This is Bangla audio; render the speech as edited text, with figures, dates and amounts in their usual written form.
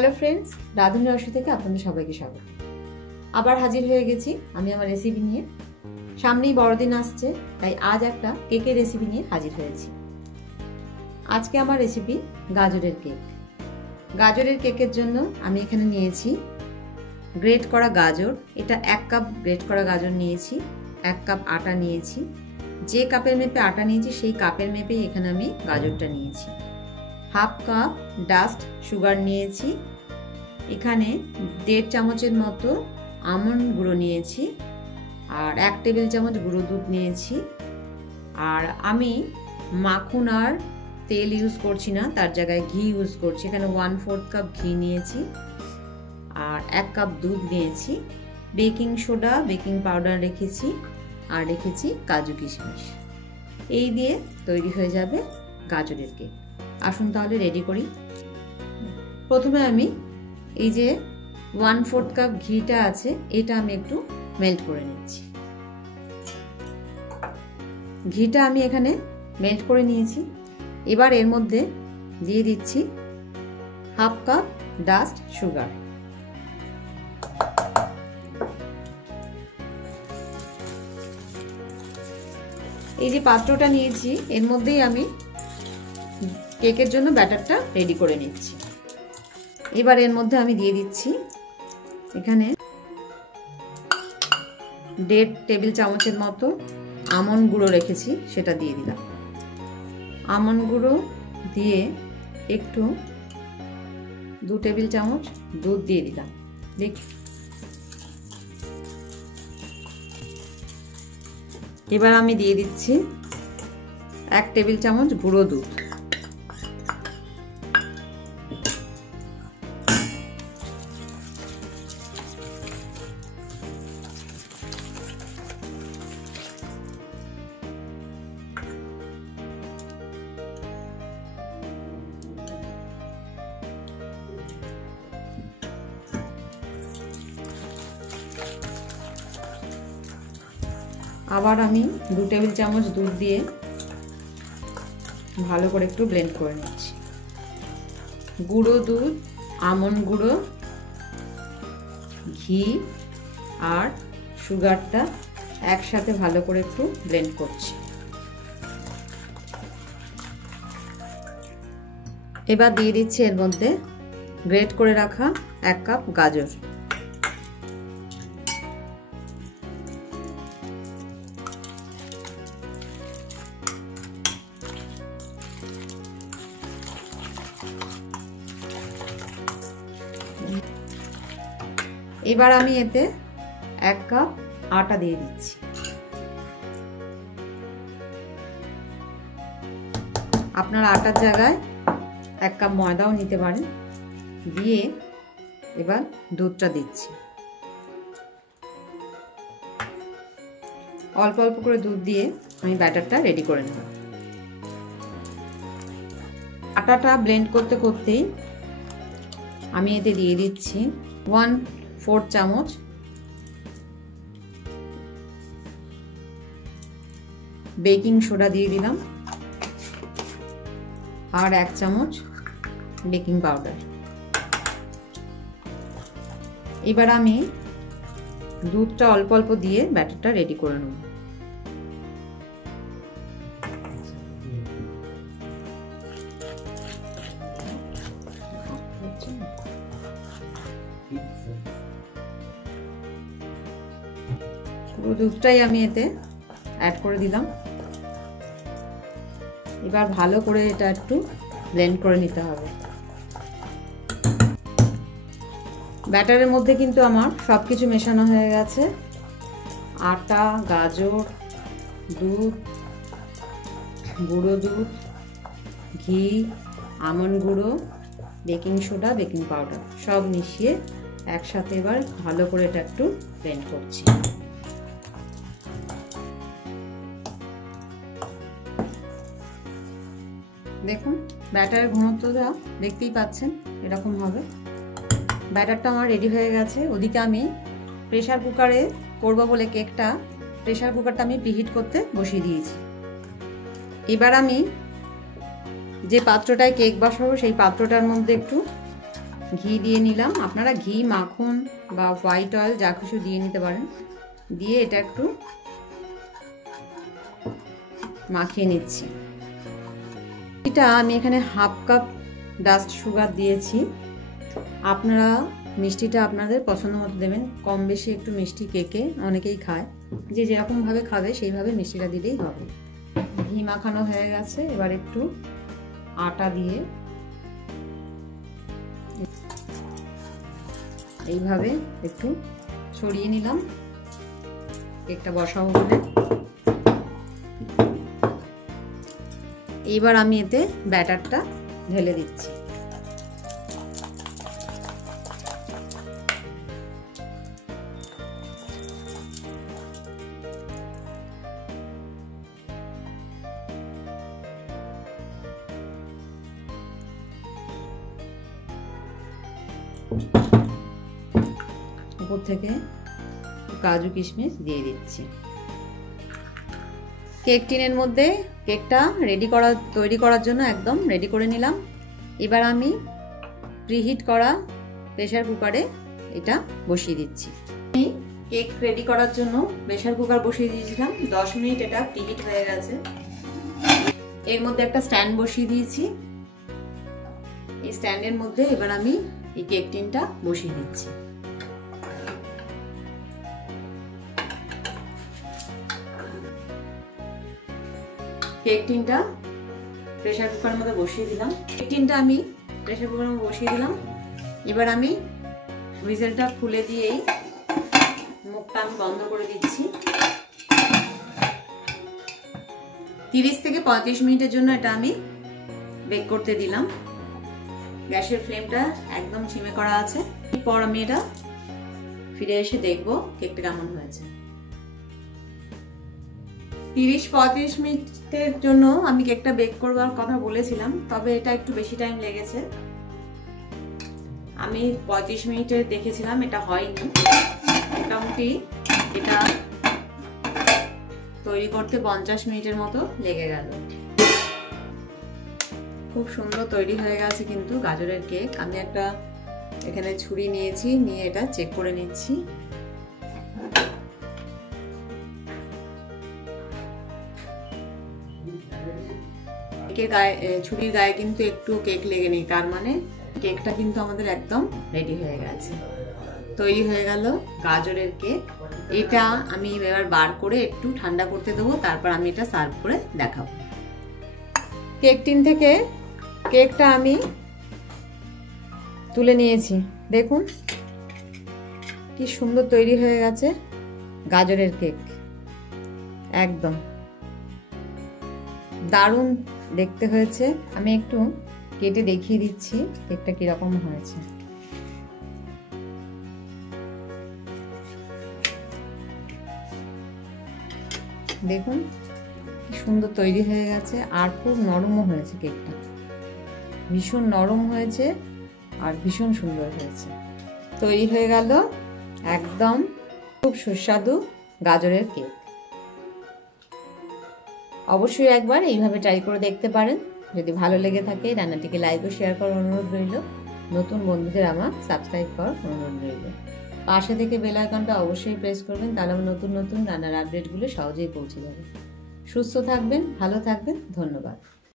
হ্যালো ফ্রেন্ডস, রাধুনী রসি থেকে আপনাদের সবাইকে স্বাগত। আবার হাজির হয়ে গেছি আমি আমার রেসিপি নিয়ে। সামনেই বড়দিন আসছে, তাই আজ একটা কেকের রেসিপি নিয়ে হাজির হয়েছি। আজকে আমার রেসিপি গাজরের কেক। গাজরের কেকের জন্য আমি এখানে নিয়েছি গ্রেট করা গাজর। এটা 1 কাপ গ্রেট করা গাজর নিয়েছি, 1 কাপ আটা নিয়েছি। যে কাপের মেপে আটা নিয়েছি সেই কাপের মেপেই এখানে আমি গাজরটা নিয়েছি। 1/2 কাপ ডাস্ট সুগার নিয়েছি। এখানে 1.5 চামচের মতো আমন্ড গুঁড়ো নিয়েছি আর 1 টেবিল চামচ গুঁড়ো দুধ নিয়েছি। আর আমি মাখন আর তেল ইউজ করছি না, তার জায়গায় ঘি ইউজ করছি। এখানে 1/4 কাপ ঘি নিয়েছি আর 1 কাপ দুধ নিয়েছি। বেকিং সোডা, বেকিং পাউডার রেখেছি আর রেখেছি কাজু কিশমিশ। এই দিয়ে তৈরি হয়ে যাবে গাজরের কেক। আসুন তাহলে রেডি করি। প্রথমে আমি এই যে 1/4 কাপ ঘিটা আছে এটা আমি একটু মেল্ট করে নিচ্ছি। ঘিটা আমি এখানে মেল্ট করে নিয়েছি। এবার এর মধ্যে দিয়ে দিচ্ছি 1/2 কাপ ডাস্ট সুগার। এই যে পাত্রটা নিয়েছি এর মধ্যেই আমি কেকের জন্য ব্যাটারটা রেডি করে নিচ্ছি। এবার এর মধ্যে আমি দিয়ে দিচ্ছি এখানে 1.5 টেবিল চামচের মতো আমন্ড গুঁড়ো রেখেছি, সেটা দিয়ে দিলাম। আমন্ড গুঁড়ো দিয়ে একটু 2 টেবিল চামচ দুধ দিয়ে দিলাম। এবার আমি দিয়ে দিচ্ছি 1 টেবিল চামচ গুঁড়ো দুধ। আবার আমি 2 টেবিল চামচ দুধ দিয়ে ভালো করে একটু ব্লেন্ড করে নিচ্ছি। গুঁড়ো দুধ, আমন্ড গুঁড়ো, ঘি আর সুগারটা একসাথে ভালো করে একটু ব্লেন্ড করছি। এবার দিয়ে দিচ্ছি এর মধ্যে গ্রেট করে রাখা 1 কাপ গাজর। এবার আমি এতে 1 কাপ আটা দিয়ে দিচ্ছি। আপনার আটার জায়গায় 1 কাপ ময়দাও নিতে পারেন। দিয়ে এবার দুধটা দিচ্ছি। অল্প অল্প করে দুধ দিয়ে আমি ব্যাটারটা রেডি করে নেব। আটাটা ব্লেন্ড করতে করতেই আমি এতে দিয়ে দিচ্ছি 1/4 চামচ বেকিং সোডা দিয়ে দিলাম আর 1 চামচ বেকিং পাউডার। এবার আমি দুধটা অল্প অল্প দিয়ে ব্যাটারটা রেডি করে নেব। পুরো দুধটাই আমি এতে অ্যাড করে দিলাম। এবার ভালো করে এটা একটু ব্লেন্ড করে নিতে হবে। ব্যাটারের মধ্যে কিন্তু আমার সবকিছু মেশানো হয়ে গেছে। আটা, গাজর, দুধ, গুঁড়ো দুধ, ঘি, আমন্ড গুঁড়ো, বেকিং সোডা, বেকিং পাউডার সব মিশিয়ে একসাথে এবার ভালো করে এটা একটু ব্লেন্ড করছি। দেখুন ব্যাটারের ঘনত্বটা দেখতেই পাচ্ছেন, এরকম হবে। ব্যাটারটা আমার রেডি হয়ে গেছে। ওদিকে আমি প্রেসার কুকারে করব বলে কেকটা প্রেসার কুকারটা আমি প্রিহিট করতে বসিয়ে দিয়েছি। এবার আমি যে পাত্রটায় কেক বসাবো সেই পাত্রটার মধ্যে একটু ঘি দিয়ে নিলাম, আপনারা ঘি, মাখন বা হোয়াইট অয়েল যা কিছু দিয়ে নিতে পারেন। দিয়ে এটা একটু মাখিয়ে নিচ্ছি। এটা আমি এখানে হাফ কাপ ডাস্ট সুগার দিয়েছি। আপনারা মিষ্টিটা আপনাদের পছন্দ মতো দেবেন, কম বেশি একটু মিষ্টি কেকে অনেকেই খায়, যে যেরকমভাবে খাবে সেইভাবে মিষ্টিটা দিলেই হবে। ঘি মাখানো হয়ে গেছে, এবার একটু আটা দিয়ে এইভাবে একটু ছড়িয়ে নিলাম। কেকটা বসাবো বলে এবার আমি এতে ব্যাটারটা ঢেলে দিচ্ছি। উপর থেকে কাজু কিশমিশ দিয়ে দিচ্ছি। কেক টিনের মধ্যে কেকটা তৈরি করার জন্য একদম রেডি করে নিলাম। এবার আমি প্রিহিট করা প্রেসার কুকারে এটা বসিয়ে দিচ্ছি। আমি কেক রেডি করার জন্য প্রেসার কুকার বসিয়ে দিয়েছিলাম, 10 মিনিট এটা প্রিহিট হয়ে গেছে। এর মধ্যে একটা স্ট্যান্ড বসিয়ে দিয়েছি। এই স্ট্যান্ডের মধ্যে এবার আমি এই কেক টিনটা বসিয়ে দিচ্ছি। কেক টিনটা প্রেসার কুকারের মধ্যে বসিয়ে দিলাম। কেক টিনটা আমি প্রেসার কুকারের মধ্যে বসিয়ে দিলাম। এবার আমি হুইসেলটা খুলে দিয়েই মুখটা আমি বন্ধ করে দিচ্ছি। 30 থেকে 35 মিনিটের জন্য এটা আমি বেক করতে দিলাম। গ্যাসের ফ্লেমটা একদম ঝিমে করা আছে। এরপর আমি এটা ফিরে এসে দেখবো কেকটা কেমন হয়েছে। 30-35 মিনিটের জন্য আমি কেকটা বেক করবার কথা বলেছিলাম, তবে এটা একটু বেশি টাইম লেগেছে। আমি 35 মিনিটের দেখেছিলাম, এটা হয়নি। মোটামুটি এটা তৈরি করতে 50 মিনিটের মতো লেগে গেল। খুব সুন্দর তৈরি হয়ে গেছে কিন্তু গাজরের কেক। আমি একটা এখানে ছুরি নিয়েছি, নিয়ে এটা চেক করে নিচ্ছি। ছুরির গায়ে কিন্তু একটু কেক লেগে নেই, তার মানে কেকটা কিন্তু আমাদের একদম রেডি হয়ে গেছে। তৈরি হয়ে গেল গাজরের কেক। এটা আমি এবার বার করে একটু ঠান্ডা করতে দেবো, তারপর আমি এটা সার্ভ করে দেখাবো। কেক টিন থেকে কেকটা আমি তুলে নিয়েছি, দেখুন কি সুন্দর তৈরি হয়ে গেছে গাজরের কেক। একদম দারুণ দেখতে হয়েছে। আমি একটু কেটে দেখিয়ে দিচ্ছি কেকটা কিরকম হয়েছে। দেখুন কি সুন্দর তৈরি হয়ে গেছে, আর খুব নরমও হয়েছে কেকটা। ভীষণ নরম হয়েছে আর ভীষণ সুন্দর হয়েছে। তৈরি হয়ে গেল একদম খুব সুস্বাদু গাজরের কেক। অবশ্যই একবার এইভাবে ট্রাই করে দেখতে পারেন। যদি ভালো লেগে থাকে রান্নাটিকে লাইক ও শেয়ার করার অনুরোধ রইল। নতুন বন্ধুদের আমার সাবস্ক্রাইব করার অনুরোধ রইল। পাশে থেকে বেল আইকনটা অবশ্যই প্রেস করবেন, তাহলে আমার নতুন নতুন রান্নার আপডেটগুলো সহজেই পৌঁছে যাবে। সুস্থ থাকবেন, ভালো থাকবেন, ধন্যবাদ।